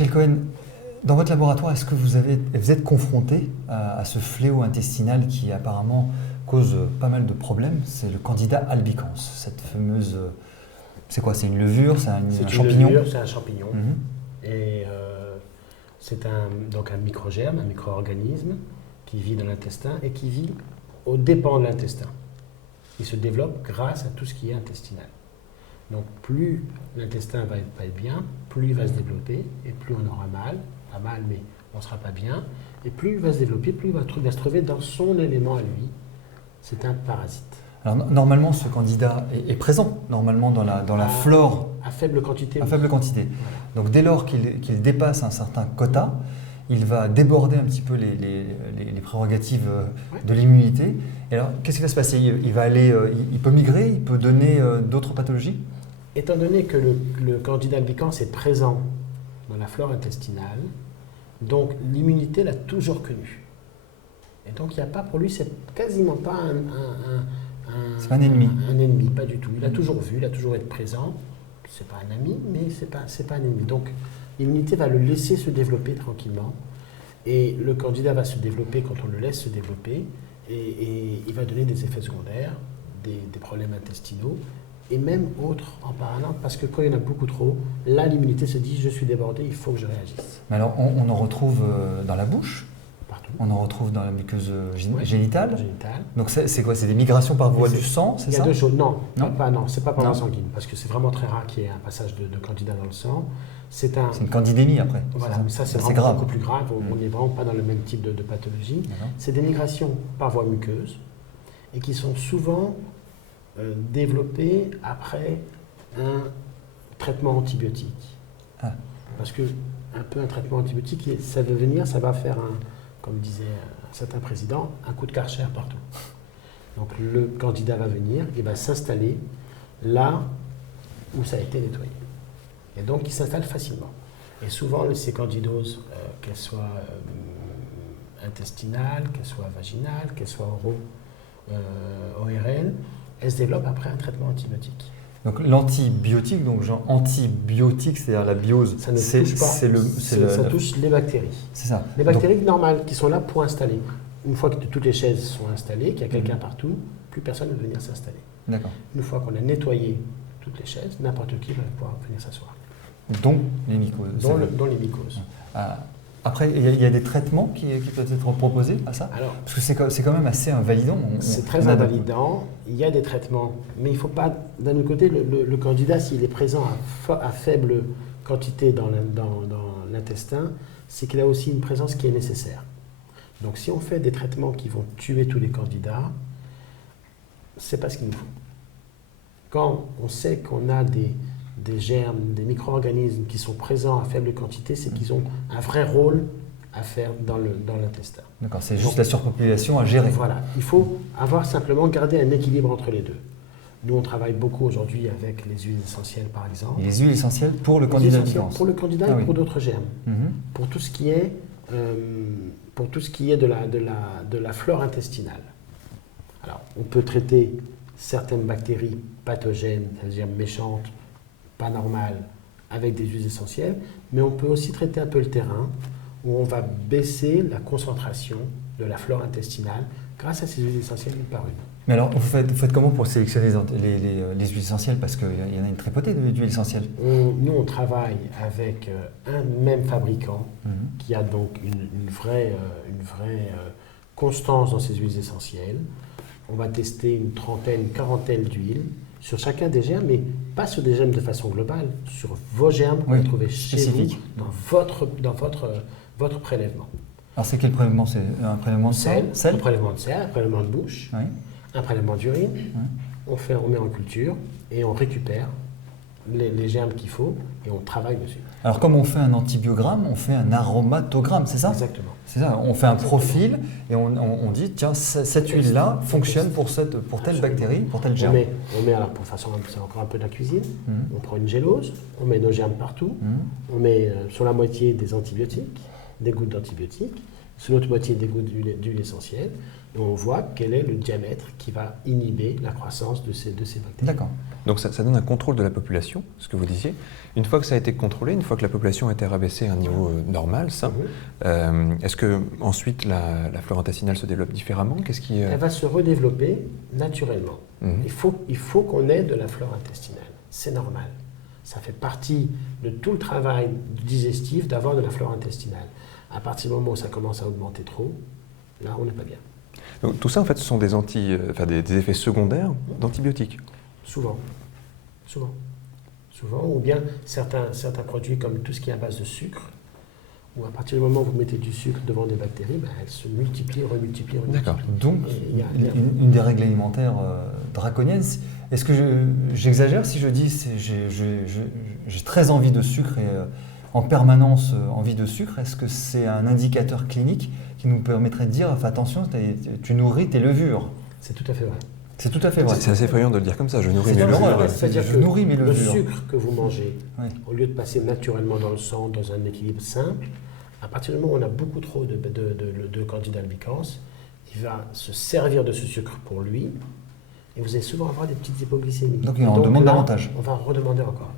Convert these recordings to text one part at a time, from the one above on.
Michel Cohen, dans votre laboratoire, est-ce que vous êtes confronté à ce fléau intestinal qui apparemment cause pas mal de problèmes? C'est le Candida albicans, cette fameuse... C'est quoi? C'est une levure? C'est un champignon? Levure, c'est un champignon. Et c'est donc un microgerme, un micro-organisme qui vit dans l'intestin et qui vit aux dépens de l'intestin. Il se développe grâce à tout ce qui est intestinal. Donc plus l'intestin va être bien, plus il va se développer et plus on aura mal, pas mal mais on ne sera pas bien, et plus il va se développer, plus il va se trouver dans son élément à lui. C'est un parasite. Alors normalement ce candida est présent normalement dans la flore à faible quantité. À faible quantité. Voilà. Donc dès lors qu'il dépasse un certain quota, il va déborder un petit peu les prérogatives de l'immunité. Et alors qu'est-ce qui va se passer? Il peut migrer, il peut donner d'autres pathologies? Étant donné que le Candida albicans est présent dans la flore intestinale, donc l'immunité l'a toujours connu. Et donc il n'y a pas pour lui, c'est quasiment pas c'est pas un ennemi. Un ennemi, pas du tout. Il a toujours vu, il a toujours été présent. C'est pas un ami, mais c'est pas un ennemi. Donc l'immunité va le laisser se développer tranquillement. Et le Candida va se développer quand on le laisse se développer. Et il va donner des effets secondaires, des problèmes intestinaux. Et même autres en parlant, parce que quand il y en a beaucoup trop, là l'immunité se dit je suis débordé, il faut que je réagisse. Mais alors on en retrouve dans la bouche, partout. On en retrouve dans la muqueuse génitale. Génitale. Donc c'est quoi? C'est des migrations par voie du sang, c'est ça? Il y a deux choses. Non, c'est pas par voie sanguine, parce que c'est vraiment très rare qu'il y ait un passage de Candida dans le sang. C'est une candidémie après. Voilà, mais ça c'est vraiment grave. Beaucoup plus grave. On n'est vraiment pas dans le même type de pathologie. C'est des migrations par voie muqueuse et qui sont souvent développées après un traitement antibiotique. Parce que un peu un traitement antibiotique, ça va faire comme disait un certain président, un coup de Karcher partout. Donc le Candida va venir, il va s'installer là où ça a été nettoyé. Et donc il s'installe facilement. Et souvent ces candidoses, qu'elles soient intestinales, qu'elles soient vaginales, qu'elles soient ORL, elles se développent après un traitement antibiotique. Donc l'antibiotique, donc genre antibiotique, c'est-à-dire la biose, ça ne touche pas. Ça touche les bactéries. C'est ça. Les bactéries normales qui sont là pour installer. Une fois que toutes les chaises sont installées, qu'il y a quelqu'un partout, plus personne ne va venir s'installer. D'accord. Une fois qu'on a nettoyé toutes les chaises, n'importe qui va pouvoir venir s'asseoir. Dont les mycoses. Dont les mycoses. Après, il y a des traitements qui peuvent être proposés à ça? Alors, parce que c'est quand même assez invalidant. C'est très invalidant. Il y a des traitements, mais il ne faut pas, d'un autre côté, le candida, s'il est présent à faible quantité dans l'intestin, c'est qu'il a aussi une présence qui est nécessaire. Donc si on fait des traitements qui vont tuer tous les candidats, ce n'est pas ce qu'il nous faut. Quand on sait qu'on a des germes, des micro-organismes qui sont présents à faible quantité, c'est qu'ils ont un vrai rôle à faire dans l'intestin. D'accord, c'est juste la surpopulation à gérer. Voilà, il faut garder un équilibre entre les deux. Nous, on travaille beaucoup aujourd'hui avec les huiles essentielles, par exemple. Les huiles essentielles pour le Candida albicans. Pour le Candida et pour d'autres germes. Pour tout ce qui est, de la flore intestinale. Alors, on peut traiter certaines bactéries pathogènes, c'est-à-dire méchantes, pas normales, avec des huiles essentielles, mais on peut aussi traiter un peu le terrain, où on va baisser la concentration de la flore intestinale grâce à ces huiles essentielles une par une. Mais alors, vous faites comment pour sélectionner les huiles essentielles? Parce qu'il y en a une tripotée d'huiles essentielles. Nous, on travaille avec un même fabricant qui a donc une vraie constance dans ces huiles essentielles. On va tester une quarantaine d'huiles sur chacun des germes, mais pas sur des germes de façon globale, sur vos germes que vous trouvez chez vous, dans votre prélèvement. Alors c'est quel prélèvement? C'est un prélèvement de sel? Un prélèvement de sel, un prélèvement de bouche, un prélèvement d'urine. On met en culture et on récupère les germes qu'il faut et on travaille dessus. Alors comme on fait un antibiogramme, on fait un aromatogramme, c'est ça? Exactement. C'est ça, on fait un profil et on dit, tiens, cette huile-là fonctionne pour telle bactérie, pour tel germe. On met alors, pour façon, c'est encore un peu de la cuisine, on prend une gélose, on met nos germes partout, on met sur la moitié des antibiotiques, des gouttes d'antibiotiques, sur l'autre moitié des gouttes d'huile essentielle, Et on voit quel est le diamètre qui va inhiber la croissance de ces bactéries. D'accord. Donc ça donne un contrôle de la population, ce que vous disiez. Une fois que ça a été contrôlé, une fois que la population a été rabaissée à un niveau normal, sain, est-ce que ensuite la flore intestinale se développe différemment? Elle va se redévelopper naturellement. Il faut qu'on ait de la flore intestinale. C'est normal. Ça fait partie de tout le travail digestif d'avoir de la flore intestinale. À partir du moment où ça commence à augmenter trop, là, on n'est pas bien. Donc, tout ça, en fait, ce sont des effets secondaires d'antibiotiques. Souvent, ou bien certains produits comme tout ce qui est à base de sucre, où à partir du moment où vous mettez du sucre devant des bactéries, elles se multiplient, remultiplient. D'accord. Donc, une des règles alimentaires draconiennes, est-ce que j'exagère si je dis j'ai très envie de sucre et en permanence envie de sucre? Est-ce que c'est un indicateur clinique qui nous permettrait de dire attention, tu nourris tes levures? C'est tout à fait vrai. C'est tout à fait vrai. C'est assez effrayant de le dire comme ça, je nourris mes levures. levures. C'est-à-dire que nourris mes levures. Le sucre que vous mangez, au lieu de passer naturellement dans le sang, dans un équilibre simple, à partir du moment où on a beaucoup trop de Candida albicans, il va se servir de ce sucre pour lui, et vous allez souvent avoir des petites hypoglycémies. Donc on demande davantage. On va en redemander encore.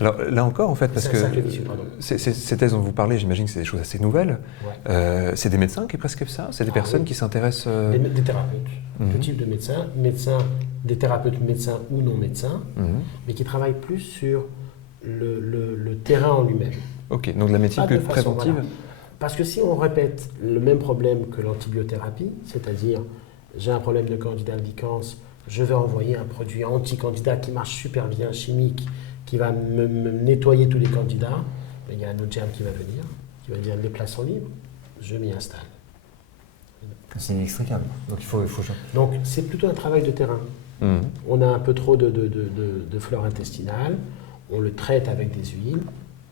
Alors là encore, en fait, parce que ces thèses dont vous parlez, j'imagine que c'est des choses assez nouvelles. Ouais. C'est des médecins qui prescrivent ça? C'est des personnes qui s'intéressent... Des thérapeutes, tout type de médecins, des thérapeutes médecins ou non médecins, mais qui travaillent plus sur le terrain en lui-même. Ok, donc de la médecine plus préventive. Voilà. Parce que si on répète le même problème que l'antibiothérapie, c'est-à-dire j'ai un problème de Candida albicans, je vais envoyer un produit anti-candida qui marche super bien, chimique, qui va me nettoyer tous les candidats, mais il y a un autre germe qui va venir, qui va dire les places sont libres, je m'y installe. C'est inextricable. Donc il faut... Donc c'est plutôt un travail de terrain. On a un peu trop de flore intestinale, on le traite avec des huiles,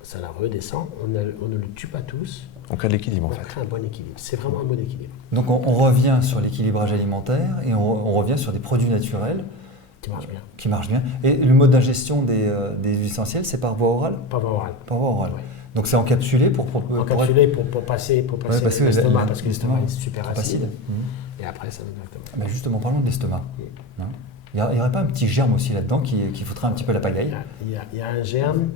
ça la redescend, on ne le tue pas tous. On crée de l'équilibre en fait. On crée un bon équilibre, c'est vraiment un bon équilibre. Donc on revient sur l'équilibrage alimentaire et on revient sur des produits naturels qui marchent bien. Et le mode d'ingestion des huiles essentielles, c'est par voie orale? Par voie orale. Par voie orale. Ouais. Donc c'est encapsulé pour passer l'estomac parce que l'estomac est super acide. Et après ça va directement. Justement, parlons de l'estomac. Il n'y aurait pas un petit germe aussi là-dedans qui foutrait un petit peu la pagaille? Il y a un germe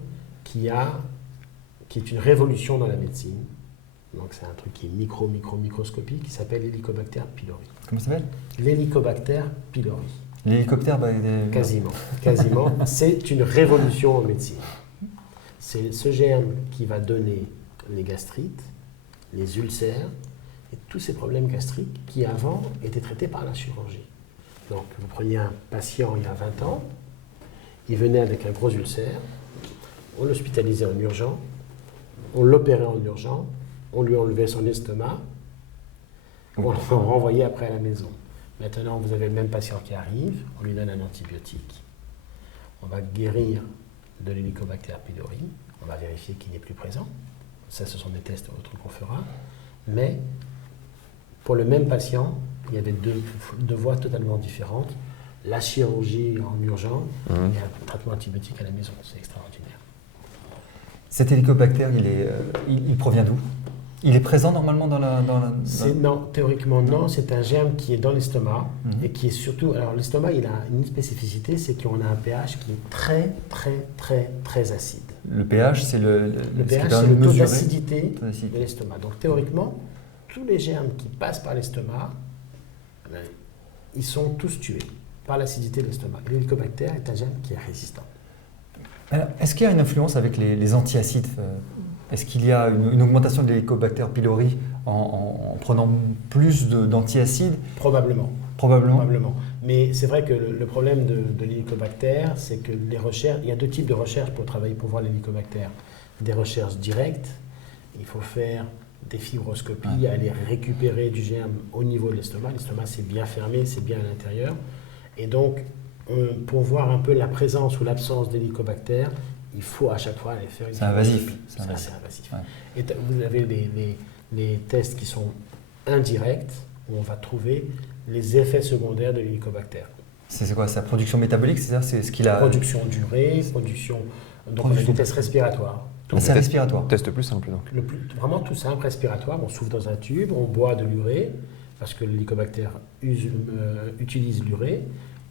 qui est une révolution dans la médecine. Donc c'est un truc qui est microscopique, qui s'appelle l'Helicobacter pylori. Comment ça s'appelle? L'Helicobacter pylori. L'hélicoptère Quasiment. C'est une révolution en médecine. C'est ce germe qui va donner les gastrites, les ulcères et tous ces problèmes gastriques qui avant étaient traités par la chirurgie. Donc vous preniez un patient il y a 20 ans, il venait avec un gros ulcère, on l'hospitalisait en urgence, on l'opérait en urgence, on lui enlevait son estomac, on le renvoyait après à la maison. Maintenant, vous avez le même patient qui arrive, on lui donne un antibiotique, on va guérir de l'Helicobacter pylori, on va vérifier qu'il n'est plus présent. Ça, ce sont des tests qu'on fera. Mais pour le même patient, il y avait deux voies totalement différentes. La chirurgie en urgence et un traitement antibiotique à la maison. C'est extraordinaire. Cet hélicobacter, il provient d'où? Il est présent normalement dans la... Non, théoriquement non. C'est un germe qui est dans l'estomac et qui est surtout... Alors l'estomac, il a une spécificité, c'est qu'on a un pH qui est très, très, très, très acide. Le pH, c'est le taux d'acidité de l'estomac. Donc théoriquement, tous les germes qui passent par l'estomac, ils sont tous tués par l'acidité de l'estomac. L'hélicobacter est un germe qui est résistant. Alors, est-ce qu'il y a une influence avec les antiacides? Est-ce qu'il y a une augmentation de l'Helicobacter pylori en prenant plus d'antiacides? Probablement. Mais c'est vrai que le problème de l'hélicobacter, c'est que les recherches, il y a deux types de recherches pour voir l'hélicobacter. Des recherches directes, il faut faire des fibroscopies, aller récupérer du germe au niveau de l'estomac. L'estomac, c'est bien fermé, c'est bien à l'intérieur. Et donc, pour voir un peu la présence ou l'absence d'hélicobacter, il faut à chaque fois aller faire une fibroscopie. C'est invasif. Ouais. Et vous avez les tests qui sont indirects, où on va trouver les effets secondaires de l'hélicobacter. C'est quoi? Sa production métabolique, c'est ce qu'il a... Production d'urée, donc on a des tests respiratoires. C'est respiratoire. Test plus simple donc. Vraiment tout simple, respiratoire. On souffle dans un tube, on boit de l'urée parce que l'hélicobacter utilise l'urée.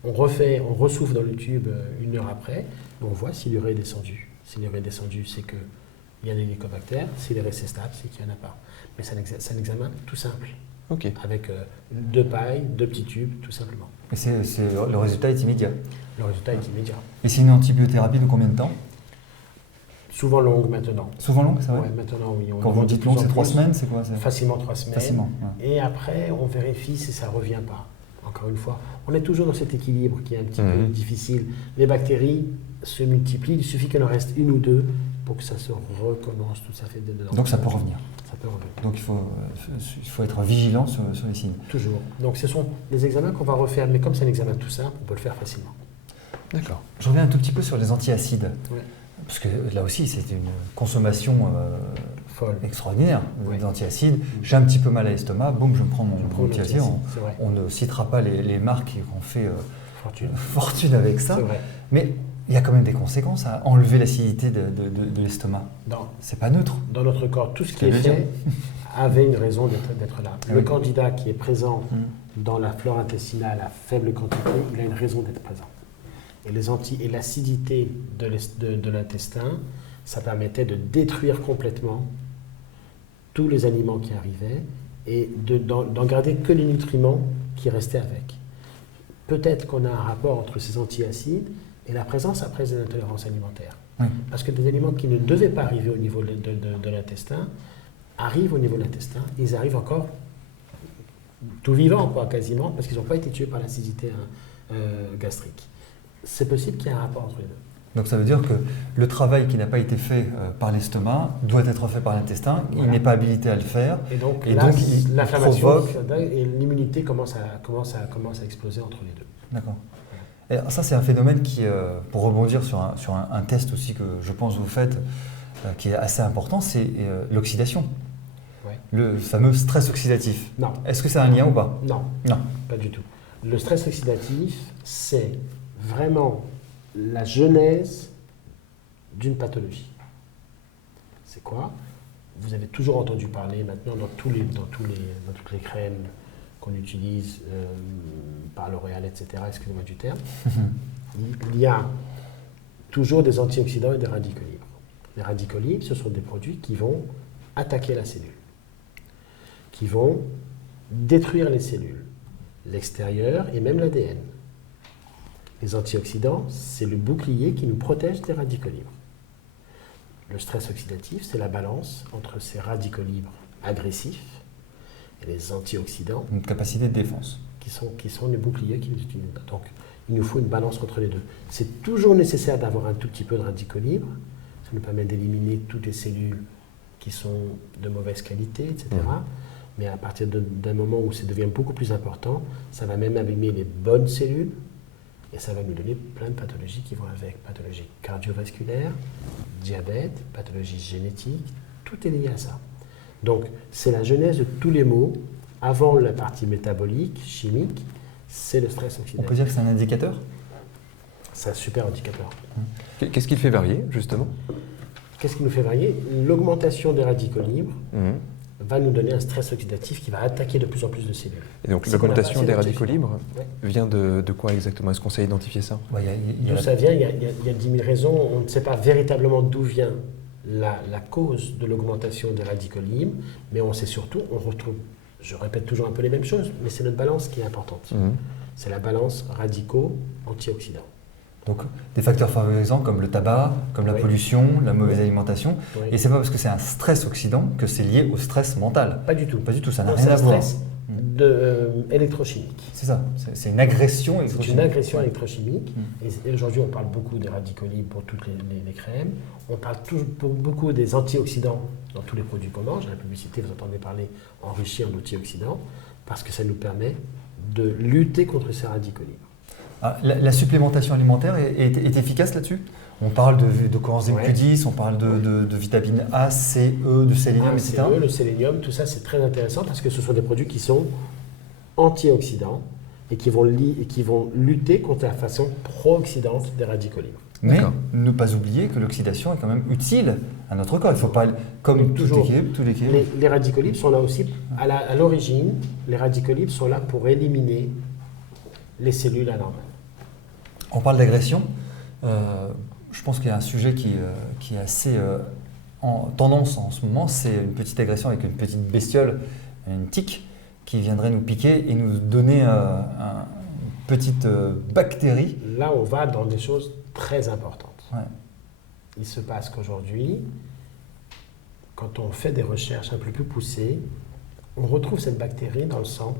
On ressouffle dans le tube 1 heure après, et on voit si l'urée est descendue. Si l'urée est descendue, c'est qu'il y a des hélicobactères. Si l'urée est stable, c'est qu'il n'y en a pas. Mais c'est un examen tout simple. Ok. Avec 2 pailles, 2 petits tubes, tout simplement. Et le résultat est immédiat. Le résultat est immédiat. Et c'est une antibiothérapie de combien de temps? Souvent longue maintenant. Souvent longue, c'est vrai? Ouais, maintenant, oui. Quand vous dites longue, c'est 3 semaines, c'est quoi? Facilement 3 semaines. Facilement, ouais. Et après, on vérifie si ça ne revient pas. Encore une fois, on est toujours dans cet équilibre qui est un petit peu difficile. Les bactéries se multiplient, il suffit qu'il en reste 1 ou 2 pour que ça se recommence, tout ça fait dedans. Donc ça peut revenir. Ça peut revenir. Donc il faut être vigilant sur les signes. Toujours. Donc ce sont des examens qu'on va refaire, mais comme c'est un examen tout simple, on peut le faire facilement. D'accord. Je reviens un tout petit peu sur les antiacides. Ouais. Parce que là aussi, c'est une consommation Folle. Extraordinaire Ouais. d'antiacides. J'ai un petit peu mal à l'estomac, boum, je prends mon antiacide. C'est vrai. On ne citera pas les marques qui ont fait Fortune. avec ça. C'est vrai. Mais il y a quand même des conséquences à enlever l'acidité de l'estomac. C'est pas neutre. Dans notre corps, tout ce qui est fait avait une raison d'être là. Le Oui. candidat qui est présent dans la flore intestinale à faible quantité, il a une raison d'être présent. Et l'acidité de l'intestin, ça permettait de détruire complètement tous les aliments qui arrivaient et d'en garder que les nutriments qui restaient avec. Peut-être qu'on a un rapport entre ces antiacides et la présence après des intolérances alimentaires. Oui. Parce que des aliments qui ne devaient pas arriver au niveau de l'intestin arrivent au niveau de l'intestin. Ils arrivent encore tout vivants, quoi, quasiment, parce qu'ils n'ont pas été tués par l'acidité gastrique. C'est possible qu'il y ait un rapport entre les deux. Donc ça veut dire que le travail qui n'a pas été fait par l'estomac doit être fait par l'intestin. Voilà. Il n'est pas habilité à le faire. Et donc, il l'inflammation provoque... et l'immunité commencent à exploser entre les deux. D'accord. Et alors ça, c'est un phénomène qui, pour rebondir sur un test aussi que je pense vous faites, qui est assez important, c'est l'oxydation. Ouais. Le fameux stress oxydatif. Non. Est-ce que c'est un lien ou pas? Non, Non. pas du tout. Le stress oxydatif, c'est vraiment la genèse d'une pathologie. C'est quoi? Vous avez toujours entendu parler maintenant dans toutes les crèmes qu'on utilise par L'Oréal, etc., excusez-moi du terme, il y a toujours des antioxydants et des radicaux libres. Les radicaux libres, ce sont des produits qui vont attaquer la cellule, qui vont détruire les cellules, l'extérieur et même l'ADN. Les antioxydants, c'est le bouclier qui nous protège des radicaux libres. Le stress oxydatif, c'est la balance entre ces radicaux libres agressifs et les antioxydants. Une capacité de défense. Qui sont les boucliers qui nous utilisent. Donc, il nous faut une balance entre les deux. C'est toujours nécessaire d'avoir un tout petit peu de radicaux libres. Ça nous permet d'éliminer toutes les cellules qui sont de mauvaise qualité, etc. Mais à partir d'un moment où ça devient beaucoup plus important, ça va même abîmer les bonnes cellules et ça va nous donner plein de pathologies qui vont avec. Pathologies cardiovasculaires, diabète, pathologies génétiques, tout est lié à ça. Donc, c'est la genèse de tous les maux. Avant la partie métabolique, chimique, c'est le stress oxydatif. On peut dire que c'est un indicateur? C'est un super indicateur. Qu'est-ce qui le fait varier, justement? Qu'est-ce qui nous fait varier? L'augmentation des radicaux libres va nous donner un stress oxydatif qui va attaquer de plus en plus de cellules. Et donc l'augmentation des radicaux libres ouais. vient de quoi exactement? Est-ce qu'on sait identifier ça? D'où ça vient? Il y a 10 000 raisons. On ne sait pas véritablement d'où vient la cause de l'augmentation des radicaux libres, mais on sait surtout, on retrouve, je répète toujours un peu les mêmes choses, mais c'est notre balance qui est importante. C'est la balance radicaux-antioxydants. Donc des facteurs favorisants comme le tabac, comme la pollution, la mauvaise alimentation. Et c'est pas parce que c'est un stress oxydant que c'est lié au stress mental. Pas du tout. Pas du tout, ça n'a rien à voir. C'est un stress électrochimique. C'est ça, c'est une agression électrochimique. C'est une agression électrochimique. Et aujourd'hui, on parle beaucoup des radicaux libres pour toutes les crèmes. On parle beaucoup des antioxydants dans tous les produits qu'on mange. À la publicité, vous entendez parler enrichi en antioxydants parce que ça nous permet de lutter contre ces radicaux libres. Ah, la supplémentation alimentaire est efficace là-dessus? On parle de coenzyme Q10, on parle de vitamine A, C, E, de sélénium, etc. Le sélénium, tout ça c'est très intéressant parce que ce sont des produits qui sont antioxydants et qui vont lutter contre la façon pro-oxydante des radicaux libres. Mais ne pas oublier que l'oxydation est quand même utile à notre corps. Il ne faut pas, comme tout équilibre. Les radicaux libres sont là aussi, à l'origine, les radicaux libres sont là pour éliminer les cellules anormales. On parle d'agression. Je pense qu'il y a un sujet qui est assez en tendance en ce moment, c'est une petite agression avec une petite bestiole, une tique, qui viendrait nous piquer et nous donner une petite bactérie. Là, on va dans des choses très importantes. Ouais. Il se passe qu'aujourd'hui, quand on fait des recherches un peu plus poussées, on retrouve cette bactérie dans le sang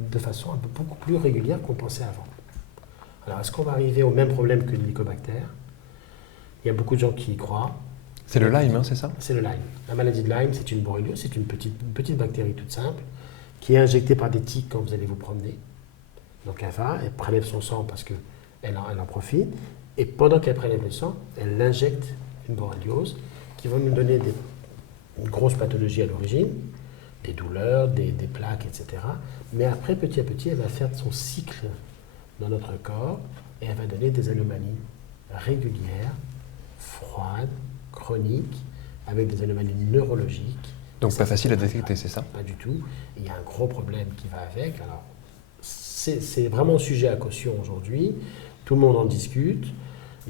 de façon un peu beaucoup plus régulière qu'on pensait avant. Alors, est-ce qu'on va arriver au même problème que le Mycobacter? Il y a beaucoup de gens qui y croient. C'est le Lyme, hein, c'est ça? C'est le Lyme. La maladie de Lyme, c'est une borréliose, c'est une petite bactérie toute simple qui est injectée par des tiques quand vous allez vous promener. Donc elle va, elle prélève son sang parce qu'elle en profite, et pendant qu'elle prélève le sang, elle injecte une borréliose qui va nous donner une grosse pathologie à l'origine, des douleurs, des plaques, etc. Mais après, petit à petit, elle va faire son cycle dans notre corps et elle va donner des anomalies régulières, froides, chroniques, avec des anomalies neurologiques. Donc pas facile à détecter, c'est ça? Pas du tout. Il y a un gros problème qui va avec. Alors, c'est vraiment un sujet à caution aujourd'hui. Tout le monde en discute.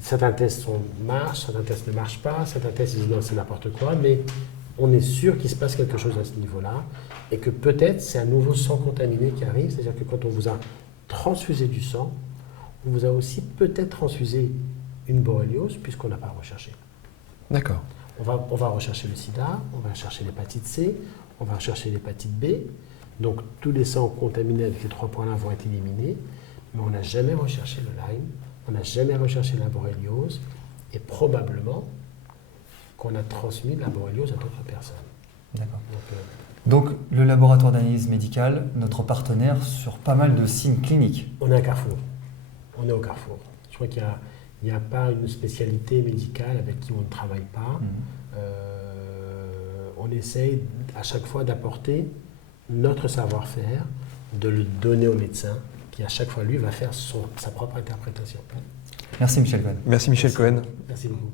Certains tests marchent, certains tests ne marchent pas, certains tests disent non, c'est n'importe quoi, mais on est sûr qu'il se passe quelque chose à ce niveau-là et que peut-être c'est un nouveau sang contaminé qui arrive, c'est-à-dire que quand on vous a transfusé du sang, on vous a aussi peut-être transfusé une borréliose puisqu'on n'a pas recherché. D'accord. On va rechercher le sida, on va rechercher l'hépatite C, on va rechercher l'hépatite B. Donc tous les sangs contaminés avec les 3 points-là vont être éliminés, mais on n'a jamais recherché le Lyme, on n'a jamais recherché la borréliose, et probablement qu'on a transmis la borréliose à d'autres personnes. D'accord. Donc le laboratoire d'analyse médicale, notre partenaire sur pas mal de signes cliniques. On est à Carrefour. On est au Carrefour. Je crois qu'il n'y a pas une spécialité médicale avec qui on ne travaille pas. On essaye à chaque fois d'apporter notre savoir-faire, de le donner au médecin, qui à chaque fois, lui, va faire sa propre interprétation. Merci Michel Cohen. Merci Michel Cohen. Merci beaucoup.